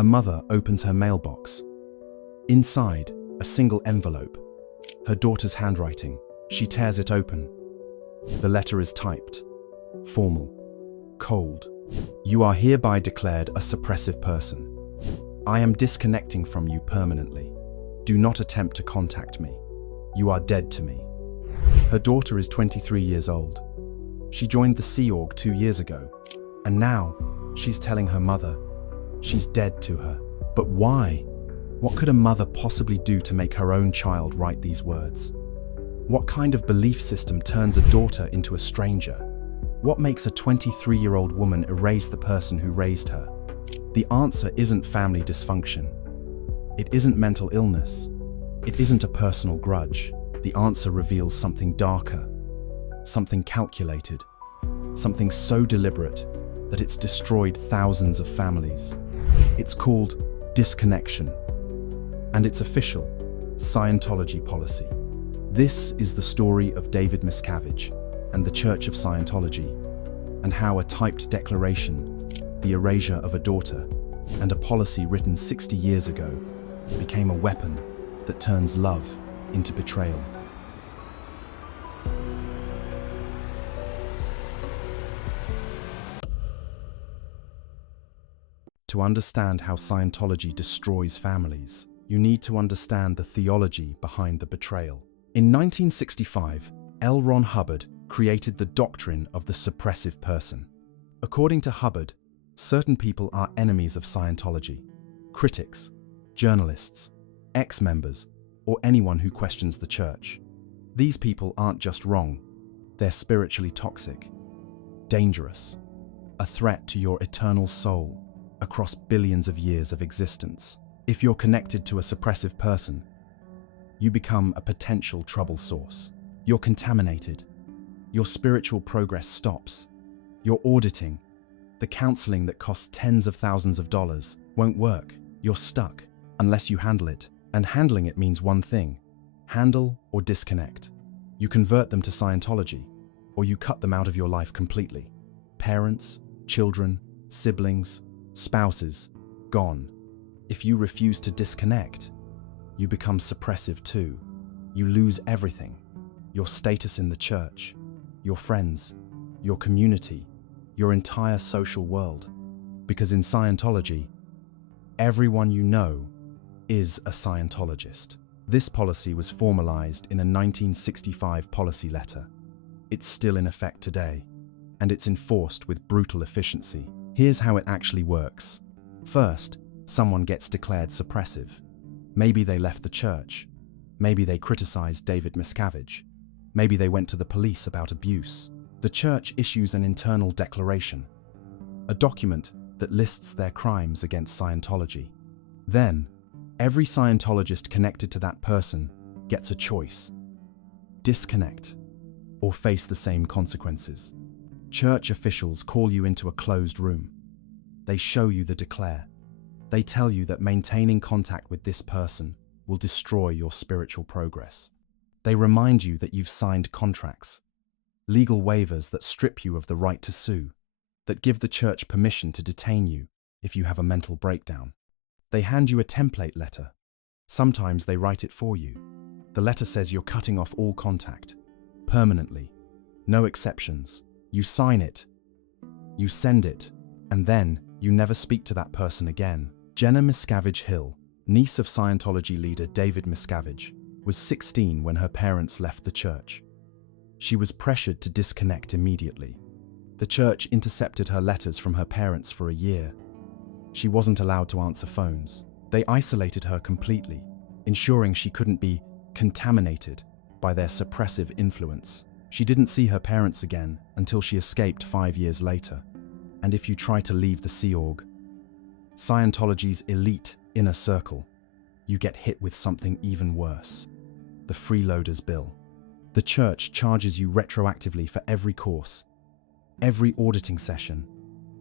A mother opens her mailbox. Inside, a single envelope. Her daughter's handwriting. She tears it open. The letter is typed. Formal. Cold. You are hereby declared a suppressive person. I am disconnecting from you permanently. Do not attempt to contact me. You are dead to me. Her daughter is 23 years old. She joined the Sea Org 2 years ago, and now she's telling her mother she's dead to her. But why? What could a mother possibly do to make her own child write these words? What kind of belief system turns a daughter into a stranger? What makes a 23-year-old woman erase the person who raised her? The answer isn't family dysfunction. It isn't mental illness. It isn't a personal grudge. The answer reveals something darker, something calculated, something so deliberate that it's destroyed thousands of families. It's called disconnection, and it's official Scientology policy. This is the story of David Miscavige and the Church of Scientology, and how a typed declaration, the erasure of a daughter, and a policy written 60 years ago became a weapon that turns love into betrayal. To understand how Scientology destroys families, you need to understand the theology behind the betrayal. In 1965, L. Ron Hubbard created the doctrine of the suppressive person. According to Hubbard, certain people are enemies of Scientology: critics, journalists, ex-members, or anyone who questions the church. These people aren't just wrong, they're spiritually toxic, dangerous, a threat to your eternal soul across billions of years of existence. If you're connected to a suppressive person, you become a potential trouble source. You're contaminated. Your spiritual progress stops. Your auditing, the counseling that costs tens of thousands of dollars, won't work. You're stuck unless you handle it. And handling it means one thing: handle or disconnect. You convert them to Scientology, or you cut them out of your life completely. Parents, children, siblings, spouses, gone. If you refuse to disconnect, you become suppressive too. You lose everything: your status in the church, your friends, your community, your entire social world. Because in Scientology, everyone you know is a Scientologist. This policy was formalized in a 1965 policy letter. It's still in effect today, and it's enforced with brutal efficiency. Here's how it actually works. First, someone gets declared suppressive. Maybe they left the church. Maybe they criticized David Miscavige. Maybe they went to the police about abuse. The church issues an internal declaration, a document that lists their crimes against Scientology. Then, every Scientologist connected to that person gets a choice: disconnect or face the same consequences. Church officials call you into a closed room. They show you the declare. They tell you that maintaining contact with this person will destroy your spiritual progress. They remind you that you've signed contracts, legal waivers that strip you of the right to sue, that give the church permission to detain you if you have a mental breakdown. They hand you a template letter. Sometimes they write it for you. The letter says you're cutting off all contact, permanently, no exceptions. You sign it, you send it, and then you never speak to that person again. Jenna Miscavige Hill, niece of Scientology leader David Miscavige, was 16 when her parents left the church. She was pressured to disconnect immediately. The church intercepted her letters from her parents for a year. She wasn't allowed to answer phones. They isolated her completely, ensuring she couldn't be contaminated by their suppressive influence. She didn't see her parents again until she escaped 5 years later. And if you try to leave the Sea Org, Scientology's elite inner circle, you get hit with something even worse: the freeloader's bill. The church charges you retroactively for every course, every auditing session,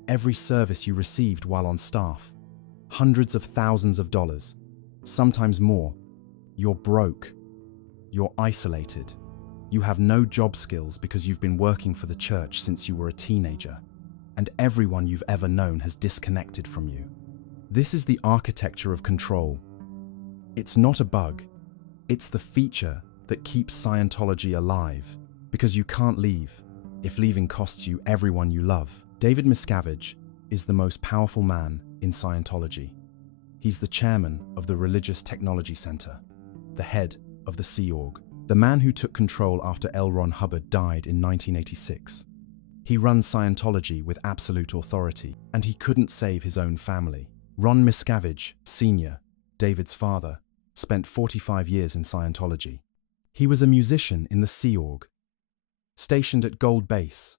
every service you received while on staff. Hundreds of thousands of dollars, sometimes more. You're broke. You're isolated. You have no job skills because you've been working for the church since you were a teenager, and everyone you've ever known has disconnected from you. This is the architecture of control. It's not a bug. It's the feature that keeps Scientology alive, because you can't leave if leaving costs you everyone you love. David Miscavige is the most powerful man in Scientology. He's the chairman of the Religious Technology Center, the head of the Sea Org, the man who took control after L. Ron Hubbard died in 1986. He runs Scientology with absolute authority, and he couldn't save his own family. Ron Miscavige, Sr., David's father, spent 45 years in Scientology. He was a musician in the Sea Org, stationed at Gold Base,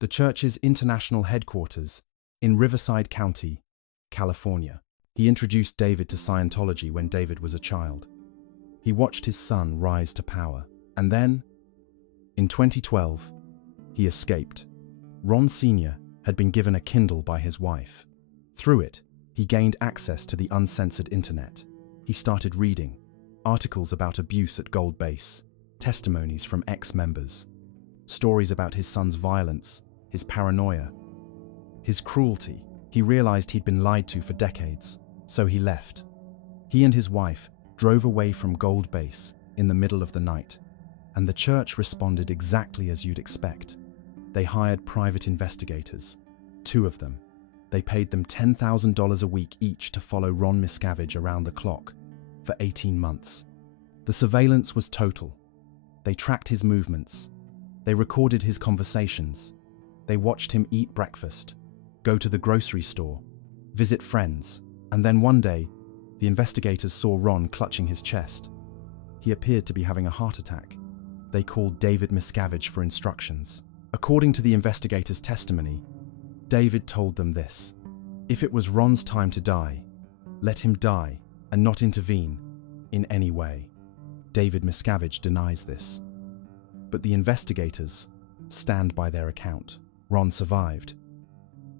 the church's international headquarters in Riverside County, California. He introduced David to Scientology when David was a child. He watched his son rise to power, and then, in 2012, he escaped. Ron Sr. had been given a Kindle by his wife. Through it, he gained access to the uncensored internet. He started reading articles about abuse at Gold Base, testimonies from ex-members, stories about his son's violence, his paranoia, his cruelty. He realized he'd been lied to for decades, so he left. He and his wife drove away from Gold Base in the middle of the night, and the church responded exactly as you'd expect. They hired private investigators, 2 of them. They paid them $10,000 a week each to follow Ron Miscavige around the clock for 18 months. The surveillance was total. They tracked his movements. They recorded his conversations. They watched him eat breakfast, go to the grocery store, visit friends, and then one day, the investigators saw Ron clutching his chest. He appeared to be having a heart attack. They called David Miscavige for instructions. According to the investigators' testimony, David told them this: if it was Ron's time to die, let him die and not intervene in any way. David Miscavige denies this, but the investigators stand by their account. Ron survived,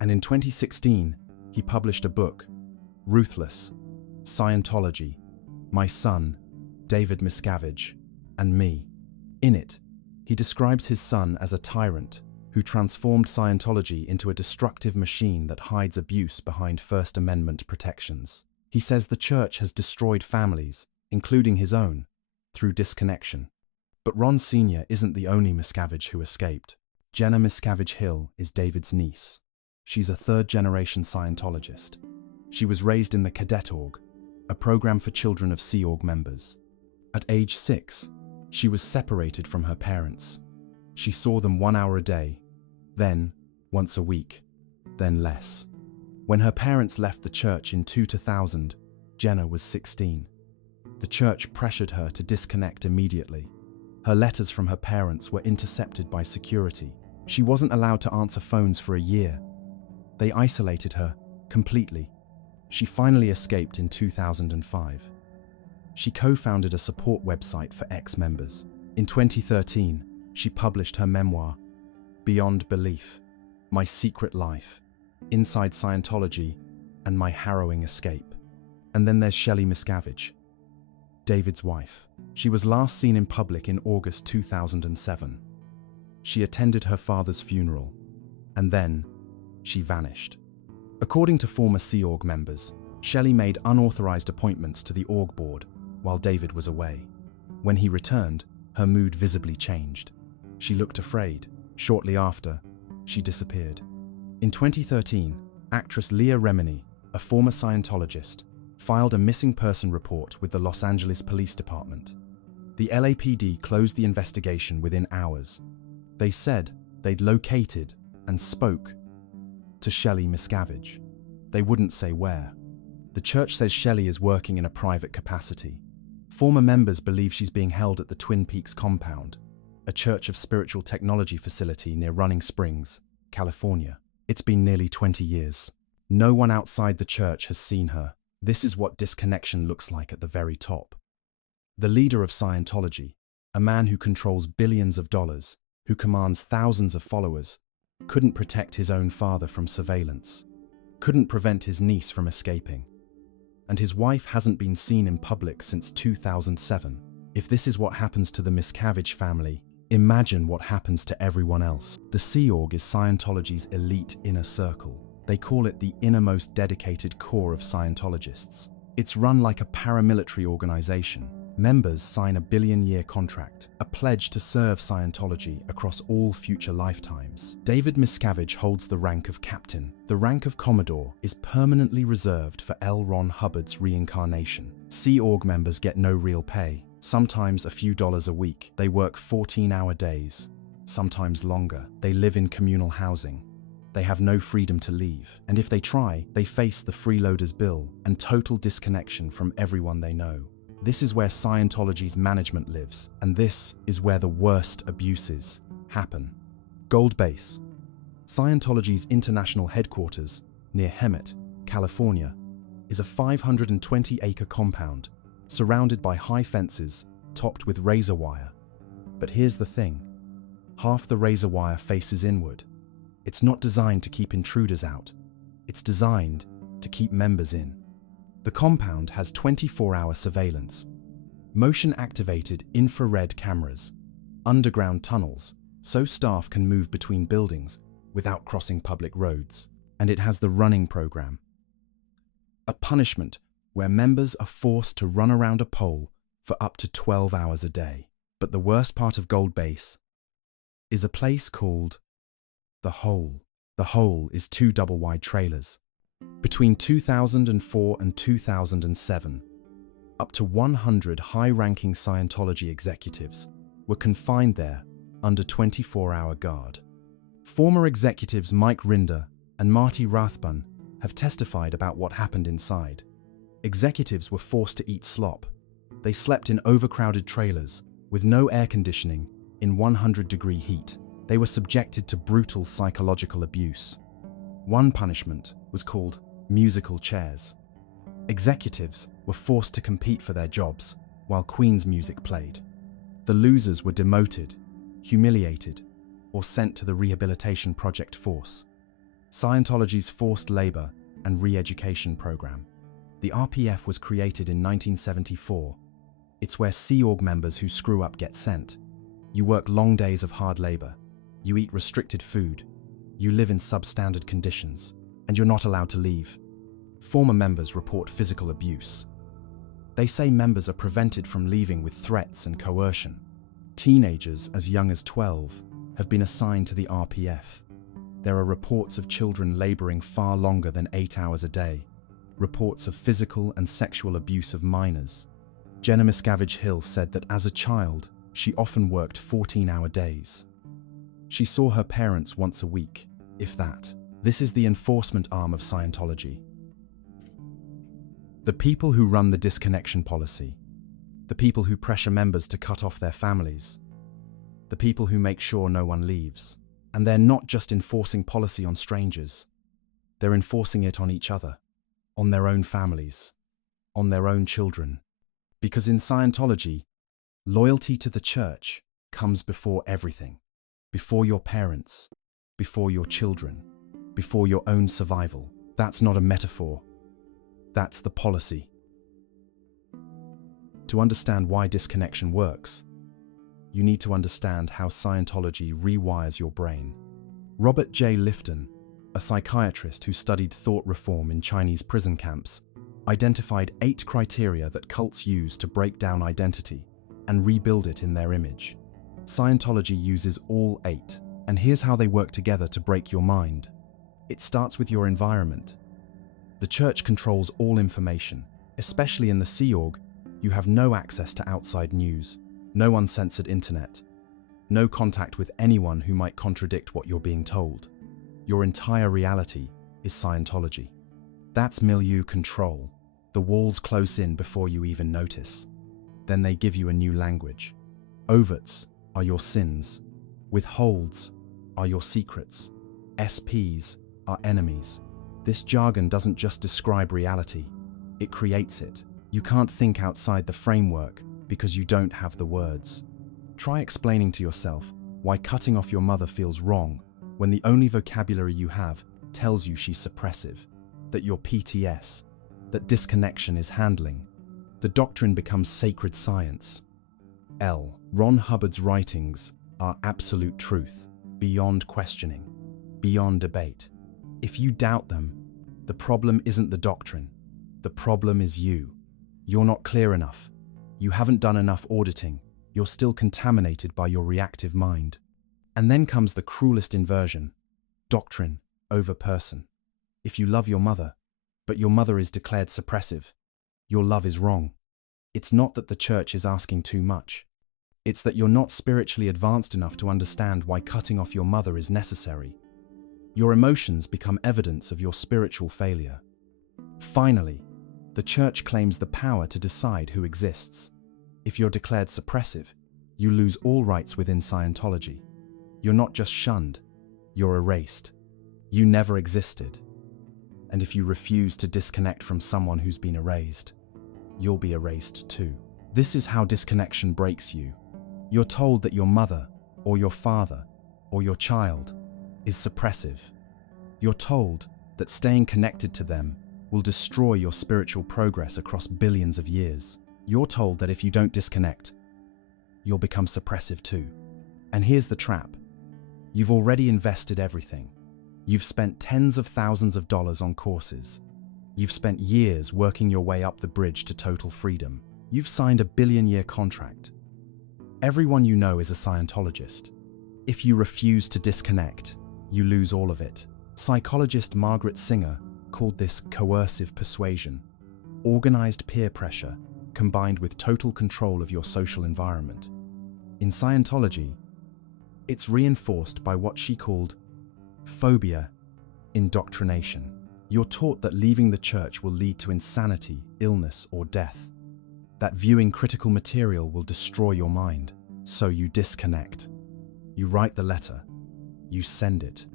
and in 2016, he published a book, Ruthless: Scientology, My Son, David Miscavige, and Me. In it, he describes his son as a tyrant who transformed Scientology into a destructive machine that hides abuse behind First Amendment protections. He says the church has destroyed families, including his own, through disconnection. But Ron Sr. isn't the only Miscavige who escaped. Jenna Miscavige Hill is David's niece. She's a third-generation Scientologist. She was raised in the Cadet Org, a program for children of Sea Org members. At age 6, she was separated from her parents. She saw them 1 hour a day, then once a week, then less. When her parents left the church in 2000, Jenna was 16. The church pressured her to disconnect immediately. Her letters from her parents were intercepted by security. She wasn't allowed to answer phones for a year. They isolated her completely. She finally escaped in 2005. She co-founded a support website for ex-members. In 2013, she published her memoir, Beyond Belief: My Secret Life, Inside Scientology, and My Harrowing Escape. And then there's Shelley Miscavige, David's wife. She was last seen in public in August 2007. She attended her father's funeral, and then she vanished. According to former Sea Org members, Shelley made unauthorized appointments to the org board while David was away. When he returned, her mood visibly changed. She looked afraid. Shortly after, she disappeared. In 2013, actress Leah Remini, a former Scientologist, filed a missing person report with the Los Angeles Police Department. The LAPD closed the investigation within hours. They said they'd located and spoke to Shelley Miscavige. They wouldn't say where. The church says Shelley is working in a private capacity. Former members believe she's being held at the Twin Peaks compound, a Church of Spiritual Technology facility near Running Springs, California. It's been nearly 20 years. No one outside the church has seen her. This is what disconnection looks like at the very top. The leader of Scientology, a man who controls billions of dollars, who commands thousands of followers, couldn't protect his own father from surveillance, couldn't prevent his niece from escaping. And his wife hasn't been seen in public since 2007. If this is what happens to the Miscavige family, imagine what happens to everyone else. The Sea Org is Scientology's elite inner circle. They call it the innermost dedicated core of Scientologists. It's run like a paramilitary organization. Members sign a billion-year contract, a pledge to serve Scientology across all future lifetimes. David Miscavige holds the rank of captain. The rank of Commodore is permanently reserved for L. Ron Hubbard's reincarnation. Sea Org members get no real pay, sometimes a few dollars a week. They work 14-hour days, sometimes longer. They live in communal housing. They have no freedom to leave, and if they try, they face the freeloader's bill and total disconnection from everyone they know. This is where Scientology's management lives, and this is where the worst abuses happen. Gold Base. Scientology's international headquarters, near Hemet, California, is a 520-acre compound, surrounded by high fences, topped with razor wire. But here's the thing. Half the razor wire faces inward. It's not designed to keep intruders out. It's designed to keep members in. The compound has 24-hour surveillance, motion-activated infrared cameras, underground tunnels, so staff can move between buildings without crossing public roads. And it has the running program, a punishment where members are forced to run around a pole for up to 12 hours a day. But the worst part of Gold Base is a place called The Hole. The Hole is 2 double-wide trailers. Between 2004 and 2007, up to 100 high-ranking Scientology executives were confined there under 24-hour guard. Former executives Mike Rinder and Marty Rathbun have testified about what happened inside. Executives were forced to eat slop. They slept in overcrowded trailers with no air conditioning in 100-degree heat. They were subjected to brutal psychological abuse. One punishment was called musical chairs. Executives were forced to compete for their jobs while Queen's music played. The losers were demoted, humiliated, or sent to the Rehabilitation Project Force, Scientology's forced labor and re-education program. The RPF was created in 1974. It's where Sea Org members who screw up get sent. You work long days of hard labor. You eat restricted food. You live in substandard conditions, and you're not allowed to leave. Former members report physical abuse. They say members are prevented from leaving with threats and coercion. Teenagers as young as 12 have been assigned to the RPF. There are reports of children laboring far longer than 8 hours a day, reports of physical and sexual abuse of minors. Jenna Miscavige Hill said that as a child, she often worked 14-hour days. She saw her parents once a week, if that. This is the enforcement arm of Scientology. The people who run the disconnection policy, the people who pressure members to cut off their families, the people who make sure no one leaves. And they're not just enforcing policy on strangers, they're enforcing it on each other, on their own families, on their own children. Because in Scientology, loyalty to the church comes before everything, before your parents, before your children, before your own survival. That's not a metaphor. That's the policy. To understand why disconnection works, you need to understand how Scientology rewires your brain. Robert J. Lifton, a psychiatrist who studied thought reform in Chinese prison camps, identified 8 criteria that cults use to break down identity and rebuild it in their image. Scientology uses all 8, and here's how they work together to break your mind. It starts with your environment. The church controls all information. Especially in the Sea Org, you have no access to outside news, no uncensored internet, no contact with anyone who might contradict what you're being told. Your entire reality is Scientology. That's milieu control. The walls close in before you even notice. Then they give you a new language. Overts are your sins. Withholds are your secrets. SPs are enemies. This jargon doesn't just describe reality, it creates it. You can't think outside the framework because you don't have the words. Try explaining to yourself why cutting off your mother feels wrong when the only vocabulary you have tells you she's suppressive, that you're PTS, that disconnection is handling. The doctrine becomes sacred science. L. Ron Hubbard's writings are absolute truth, beyond questioning, beyond debate. If you doubt them, the problem isn't the doctrine. The problem is you. You're not clear enough. You haven't done enough auditing. You're still contaminated by your reactive mind. And then comes the cruelest inversion: doctrine over person. If you love your mother, but your mother is declared suppressive, your love is wrong. It's not that the church is asking too much. It's that you're not spiritually advanced enough to understand why cutting off your mother is necessary. Your emotions become evidence of your spiritual failure. Finally, the church claims the power to decide who exists. If you're declared suppressive, you lose all rights within Scientology. You're not just shunned, you're erased. You never existed. And if you refuse to disconnect from someone who's been erased, you'll be erased too. This is how disconnection breaks you. You're told that your mother, or your father, or your child is suppressive. You're told that staying connected to them will destroy your spiritual progress across billions of years. You're told that if you don't disconnect, you'll become suppressive too. And here's the trap. You've already invested everything. You've spent tens of thousands of dollars on courses. You've spent years working your way up the bridge to total freedom. You've signed a billion-year contract. Everyone you know is a Scientologist. If you refuse to disconnect, you lose all of it. Psychologist Margaret Singer called this coercive persuasion, organized peer pressure combined with total control of your social environment. In Scientology, it's reinforced by what she called phobia indoctrination. You're taught that leaving the church will lead to insanity, illness, or death. That viewing critical material will destroy your mind, so you disconnect. You write the letter, you send it,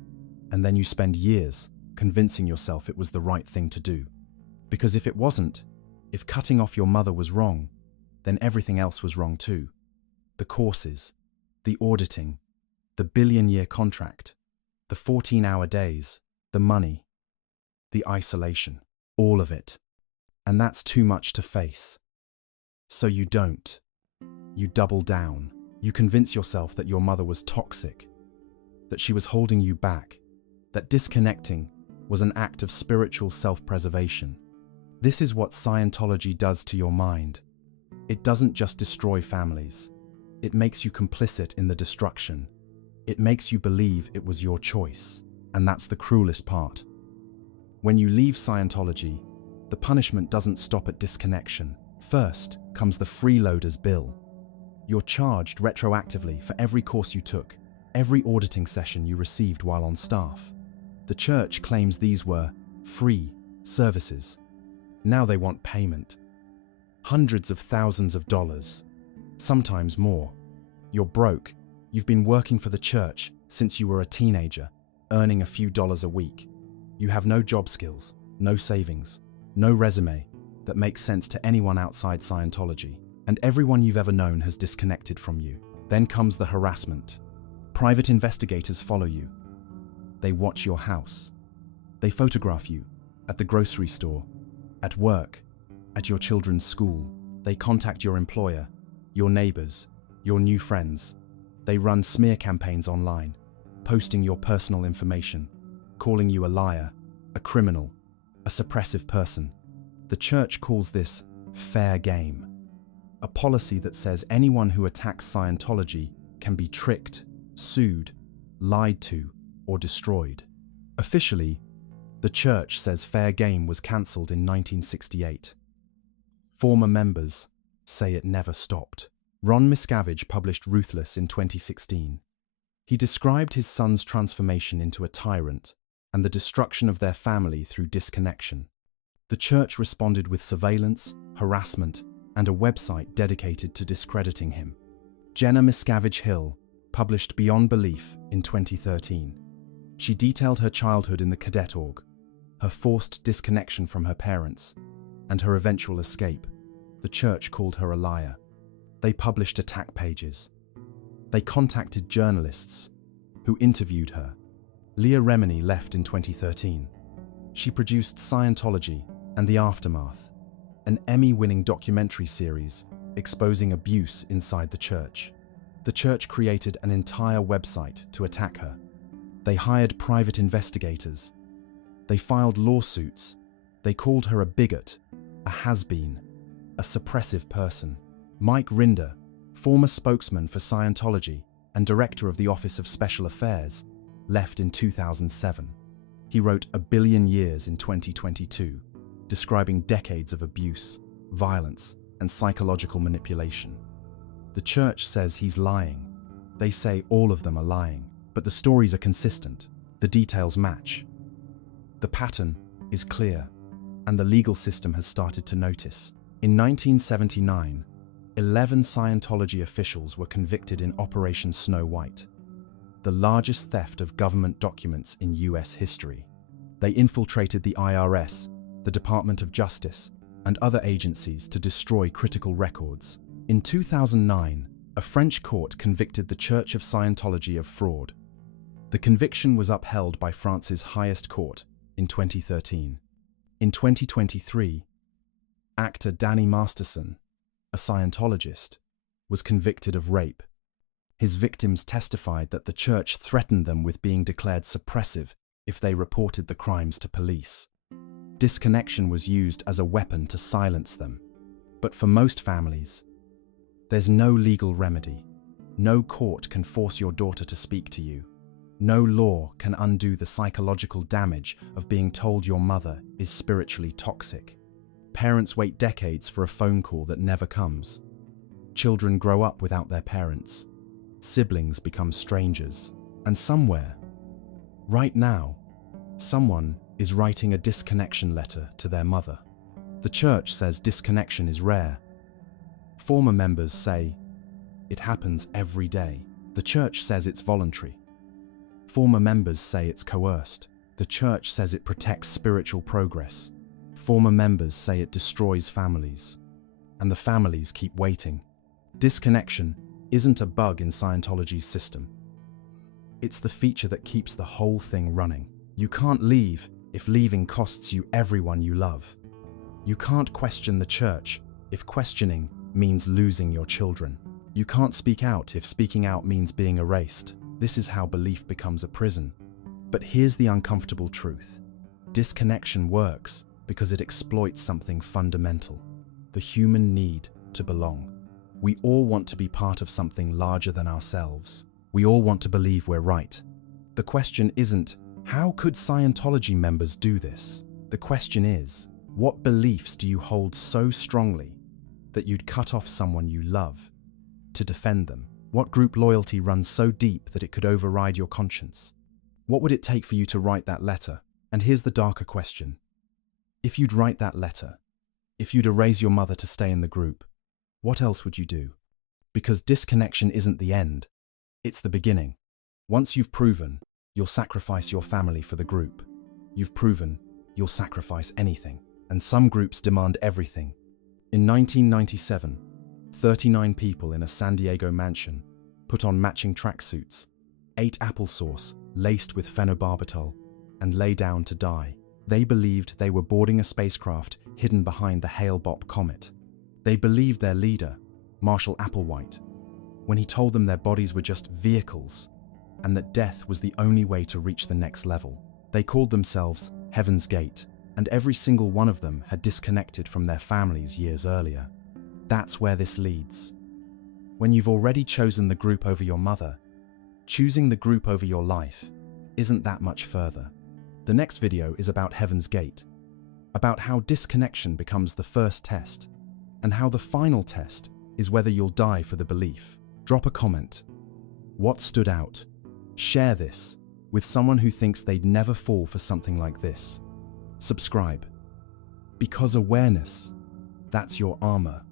and then you spend years convincing yourself it was the right thing to do. Because if it wasn't, if cutting off your mother was wrong, then everything else was wrong too. The courses, the auditing, the billion-year contract, the 14-hour days, the money, the isolation, all of it. And that's too much to face. So you don't. You double down. You convince yourself that your mother was toxic, that she was holding you back, that disconnecting was an act of spiritual self-preservation. This is what Scientology does to your mind. It doesn't just destroy families. It makes you complicit in the destruction. It makes you believe it was your choice. And that's the cruelest part. When you leave Scientology, the punishment doesn't stop at disconnection. First comes the freeloader's bill. You're charged retroactively for every course you took, every auditing session you received while on staff. The church claims these were free services. Now they want payment. Hundreds of thousands of dollars, sometimes more. You're broke. You've been working for the church since you were a teenager, earning a few dollars a week. You have no job skills, no savings, no resume that makes sense to anyone outside Scientology, and everyone you've ever known has disconnected from you. Then comes the harassment. Private investigators follow you. They watch your house. They photograph you at the grocery store, at work, at your children's school. They contact your employer, your neighbors, your new friends. They run smear campaigns online, posting your personal information, calling you a liar, a criminal, a suppressive person. The church calls this fair game, a policy that says anyone who attacks Scientology can be tricked, sued, lied to, or destroyed. Officially, the church says fair game was cancelled in 1968. Former members say it never stopped. Ron Miscavige published Ruthless in 2016. He described his son's transformation into a tyrant and the destruction of their family through disconnection. The church responded with surveillance, harassment, and a website dedicated to discrediting him. Jenna Miscavige Hill published Beyond Belief in 2013. She detailed her childhood in the cadet org, her forced disconnection from her parents, and her eventual escape. The church called her a liar. They published attack pages. They contacted journalists who interviewed her. Leah Remini left in 2013. She produced Scientology and the Aftermath, an Emmy-winning documentary series exposing abuse inside the church. The church created an entire website to attack her. They hired private investigators, They filed lawsuits. They called her a bigot, a has-been, a suppressive person. Mike Rinder, former spokesman for Scientology and director of the Office of Special Affairs, left in 2007. He wrote A Billion Years in 2022, describing decades of abuse, violence, and psychological manipulation. The church says he's lying. They say all of them are lying, but the stories are consistent. The details match. The pattern is clear, and the legal system has started to notice. In 1979, 11 Scientology officials were convicted in Operation Snow White, the largest theft of government documents in US history. They infiltrated the IRS, the Department of Justice, and other agencies to destroy critical records. In 2009, a French court convicted the Church of Scientology of fraud. The conviction was upheld by France's highest court in 2013. In 2023, actor Danny Masterson, a Scientologist, was convicted of rape. His victims testified that the church threatened them with being declared suppressive if they reported the crimes to police. Disconnection was used as a weapon to silence them. But for most families, there's no legal remedy. No court can force your daughter to speak to you. No law can undo the psychological damage of being told your mother is spiritually toxic. Parents wait decades for a phone call that never comes. Children grow up without their parents. Siblings become strangers. And somewhere, right now, someone is writing a disconnection letter to their mother. The church says disconnection is rare. Former members say it happens every day. The church says it's voluntary. Former members say it's coerced. The church says it protects spiritual progress. Former members say it destroys families. And the families keep waiting. Disconnection isn't a bug in Scientology's system. It's the feature that keeps the whole thing running. You can't leave if leaving costs you everyone you love. You can't question the church if questioning means losing your children. You can't speak out if speaking out means being erased. This is how belief becomes a prison. But here's the uncomfortable truth. Disconnection works because it exploits something fundamental: the human need to belong. We all want to be part of something larger than ourselves. We all want to believe we're right. The question isn't, how could Scientology members do this? The question is, what beliefs do you hold so strongly that you'd cut off someone you love to defend them? What group loyalty runs so deep that it could override your conscience? What would it take for you to write that letter? And here's the darker question. If you'd write that letter, if you'd erase your mother to stay in the group, what else would you do? Because disconnection isn't the end, it's the beginning. Once you've proven you'll sacrifice your family for the group, you've proven you'll sacrifice anything. And some groups demand everything. In 1997, 39 people in a San Diego mansion put on matching tracksuits, ate applesauce laced with phenobarbital, and lay down to die. They believed they were boarding a spacecraft hidden behind the Hale-Bopp comet. They believed their leader, Marshall Applewhite, when he told them their bodies were just vehicles and that death was the only way to reach the next level. They called themselves Heaven's Gate, and every single one of them had disconnected from their families years earlier. That's where this leads. When you've already chosen the group over your mother, choosing the group over your life isn't that much further. The next video is about Heaven's Gate, about how disconnection becomes the first test, and how the final test is whether you'll die for the belief. Drop a comment. What stood out? Share this with someone who thinks they'd never fall for something like this. Subscribe. Because awareness, that's your armor.